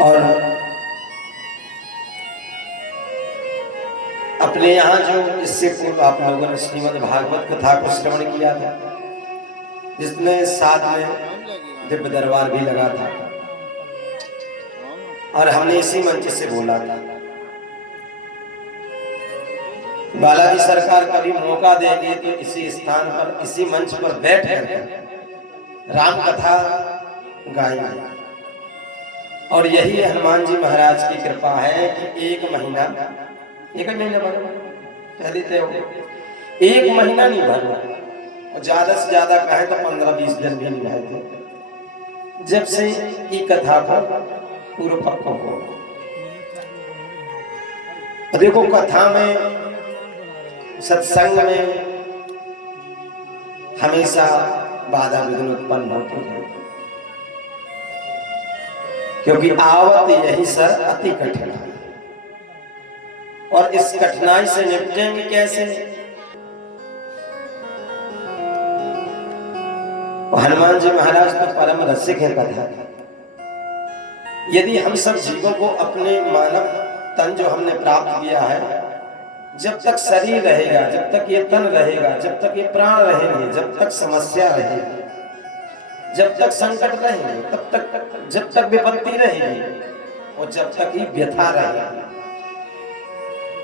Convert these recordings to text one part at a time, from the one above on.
और अपने यहाँ जो इससे पूर्व आप लोगों ने श्रीमद् भागवत कथा को श्रवण किया था, जिसमें साथ में दिव्य दरबार भी लगा था और हमने इसी मंच से बोला था बालाजी सरकार कभी मौका देंगे तो इसी स्थान पर, इसी मंच पर बैठ कर राम कथा गाएंगे। और यही हनुमान जी महाराज की कृपा है कि एक महीना पहले तो एक महीना नहीं भरना, और ज्यादा से ज्यादा कहे तो 15-20 दिन भी नहीं रहे थे जब से ये कथा को पूर्व पक्का हो। देखो कथा में, सत्संग में हमेशा बाधा विघ्न उत्पन्न होती है, क्योंकि आवत यही सर अति कठिन है। और इस कठिनाई से निपटेंगे कैसे? हनुमान जी महाराज तो परम रसिक है कथा। यदि हम सब जीवों को अपने मानव तन जो हमने प्राप्त किया है, जब तक शरीर रहेगा, जब तक ये तन रहेगा, जब तक ये प्राण रहेंगे, जब तक समस्या रहेगी, जब तक संकट रहेंगे, तब तक, जब तक विपत्ति रहेगी और जब तक ही व्यथा रहेगी।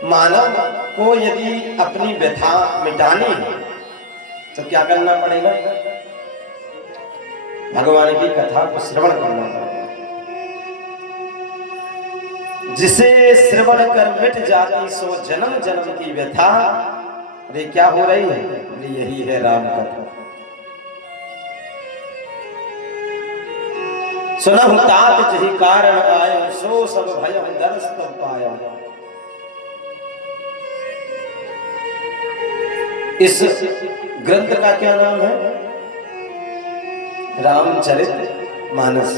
मानव को यदि अपनी व्यथा मिटानी है तो क्या करना पड़ेगा? भगवान की कथा को श्रवण करना पड़ेगा। जिसे श्रवण कर मिट जाती सो जन्म जन्म की व्यथा। अरे क्या हो रही है? अरे यही है राम कथा। सुनहु तात जहि कारण आयो, सो सब भयम दरस तब पाया। इस ग्रंथ का क्या नाम है? रामचरित मानस।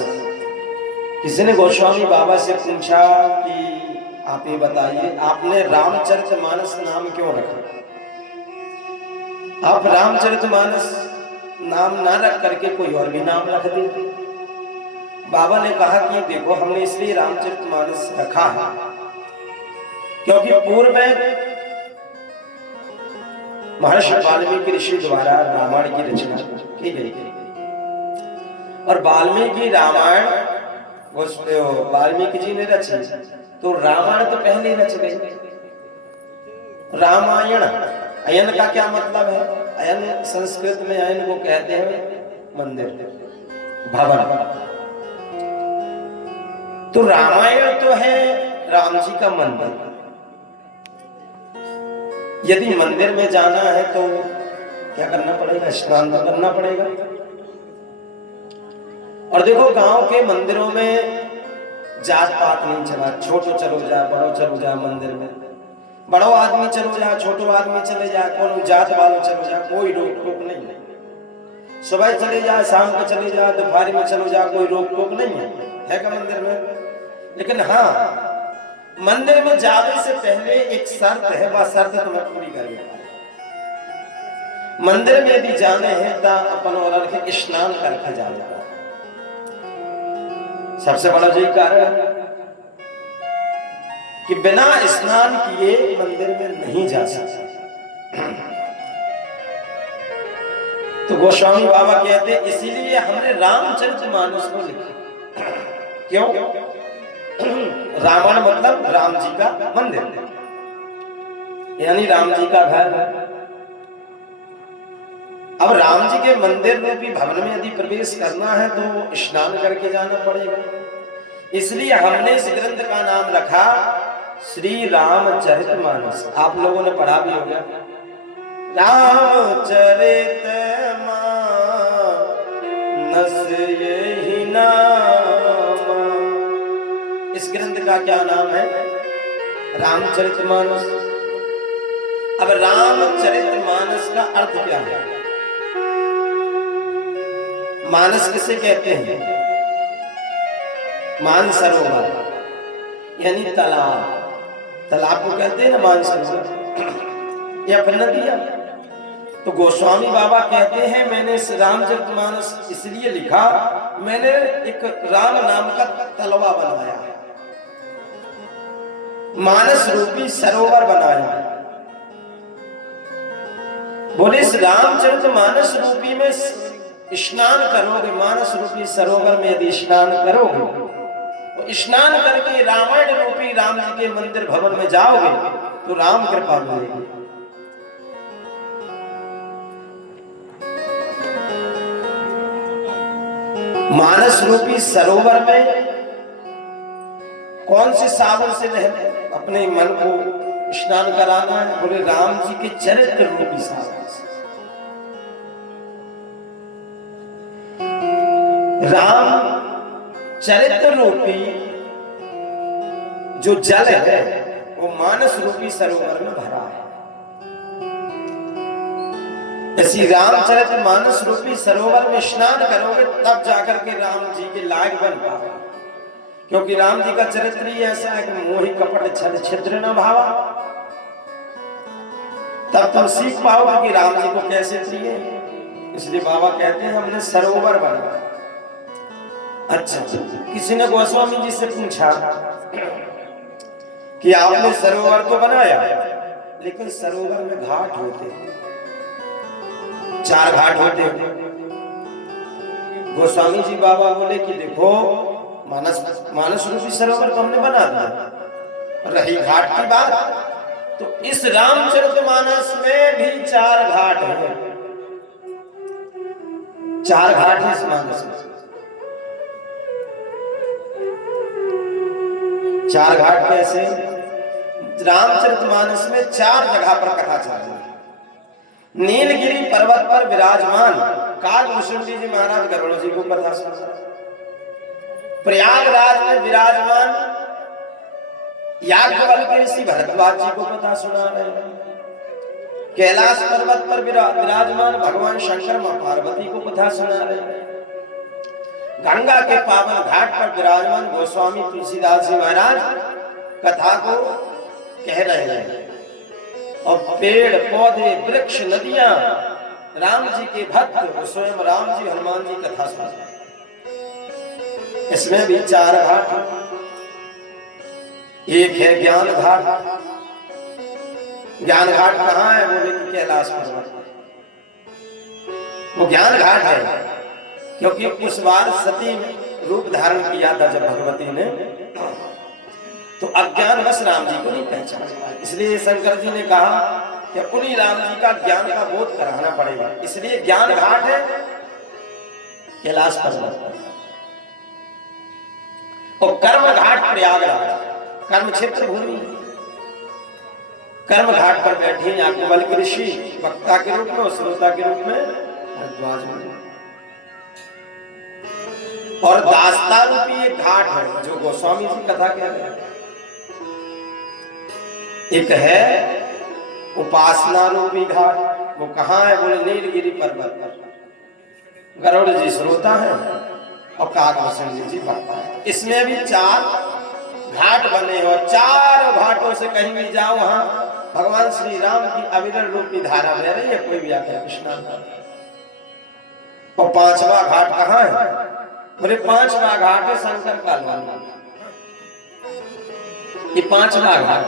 किसी ने गोस्वामी बाबा से पूछा कि आप ये बताइए, आपने रामचरित मानस नाम क्यों रखा? आप रामचरित मानस नाम ना रख करके कोई और भी नाम रख दिए। बाबा ने कहा कि देखो, हमने इसलिए रामचरित मानस रखा है क्योंकि पूर्व में महर्षि वाल्मीकि ऋषि द्वारा रामायण की रचना की गई थी। और वाल्मीकि रामायण वाल्मीकि जी ने रची, तो रामायण तो पहले रच गई। रामायण, अयन का क्या मतलब है? अयन संस्कृत में अयन को कहते हैं मंदिर, भवन। तो रामायण तो है राम जी का मंदिर। यदि मंदिर में जाना है तो क्या करना पड़ेगा? स्नान करना पड़ेगा। और देखो, गांव के मंदिरों में जात पात नहीं चला। छोटो चलो जा, बड़ो चलो जा मंदिर में। बड़ो आदमी चलो जा, छोटो आदमी चले जा, कोनो जात वालों चलो जा, कोई रोक टोक नहीं है। सुबह चले जा, शाम को चले जा, दोपहर में चलो जा, कोई रोक टोक नहीं है का मंदिर में। लेकिन हाँ, मंदिर में जाने से पहले एक शर्त है, वह शर्त तुम्हें पूरी करनी। मंदिर में यदि जाने हैं तो अपन और स्नान करके जाना। सबसे बड़ा यही कारण है कि बिना स्नान किए मंदिर में नहीं जा सकते। तो गोस्वामी बाबा कहते इसीलिए हमने रामचरितमानस को लिखा। क्यों? रामायण मतलब राम जी का मंदिर, यानी राम जी का घर। अब राम जी के मंदिर रूपी भवन में यदि प्रवेश करना है तो स्नान करके जाना पड़ेगा। इसलिए हमने इस ग्रंथ का नाम रखा श्री रामचरितमानस। आप लोगों ने पढ़ा भी होगा, रामचरित मानस यही नाम। इस ग्रंथ का क्या नाम है? रामचरितमानस। अब रामचरितमानस का अर्थ क्या है? मानस किसे कहते हैं? मानसरोवर, यानी तालाब। तालाब को कहते हैं ना मानसरोवर, या फिर नदियां। तो गोस्वामी बाबा कहते हैं मैंने इस रामचरितमानस इसलिए लिखा, मैंने एक राम नाम का तलवा बनवाया है। मानस रूपी सरोवर बनाया। बोले इस रामचरित मानस रूपी में स्नान करोगे, मानस रूपी सरोवर में यदि स्नान करोगे, तो स्नान करके रामायण रूपी राम जी के मंदिर भवन में जाओगे तो राम कृपा मिलेगी। मानस रूपी सरोवर में कौन से साबुन से अपने मन को स्नान कराना है? बोले राम जी के चरित्र रूपी साबुन से। राम चरित्र रूपी जो जल है वो मानस रूपी सरोवर में भरा है। ऐसी रामचरित मानस रूपी सरोवर में स्नान करोगे तब जाकर के राम जी के लायक बन पाओगे, क्योंकि राम जी का चरित्र ही ऐसा है कि मोहि कपट छल छिद्र न भावा। तब तुम सीख पाओगे कि राम जी को कैसे प्रिय। इसलिए बाबा कहते हैं हमने सरोवर बनाया। अच्छा, किसी ने गोस्वामी जी से पूछा कि आपने सरोवर तो बनाया, लेकिन सरोवर में घाट होते, 4 घाट होते। गोस्वामी जी बाबा बोले कि देखो मानस रूपी सरोवर तो हमने बना दिया, रही घाट की बात तो इस रामचरितमानस में भी 4 घाट हैं। 4 घाट है इस मानस में। 4 घाट कैसे? रामचरितमानस में 4 जगह पर कथा चल रही है। नीलगिरी पर्वत पर विराजमान कालभूषण जी महाराज गरुड़ जी को कथा सुना। प्रयागराज में विराजमान याज्ञवल्क्य ऋषि भरद्वाज जी को कथा सुना रहे हैं। कैलाश पर्वत पर विराजमान भगवान शंकर मां पार्वती को कथा सुना रहे हैं। गंगा के पावन घाट पर विराजमान गोस्वामी तुलसीदास जी महाराज कथा को कह रहे हैं। और पेड़ पौधे वृक्ष नदियां राम जी के भक्त स्वयं राम जी हनुमान जी कथा सुना रहे हैं। इसमें भी 4 घाट। एक है ज्ञान घाट। ज्ञान घाट कहाँ है? बोले कि कैलाश पर्वत। वो ज्ञान घाट है क्योंकि उस बार सती रूप धारण किया था जब भगवती ने, तो अज्ञानवश राम जी को नहीं पहचाना। इसलिए शंकर जी ने कहा कि उन्हीं राम जी का ज्ञान का बोध कराना पड़ेगा। इसलिए ज्ञान घाट है कैलाश पर्वत। और कर्म घाट प्रयागराज, कर्म क्षेत्र भूमि। कर्म घाट पर बैठे याज्ञवल्क्य ऋषि वक्ता के रूप में और श्रोता के रूप में भरद्वाज जी। और दास्ता रूपी एक घाट है जो गोस्वामी जी कथा कह रहे हैं। एक है उपासना रूपी घाट। वो कहाँ है? बोले नीलगिरी पर्वत पर। गरुड़ जी श्रोता है और कालभूषण जी वक्ता है। इसमें भी 4 घाट बने हो। 4 घाटों से कहीं भी जाओ वहां भगवान श्री राम की अविरल रूपी धारा बह रही है। कोई भी आकर स्नान कर। और 5वां घाट कहाँ है? बोले 5वां घाट है शंकर कालवानी। ये 5वां घाट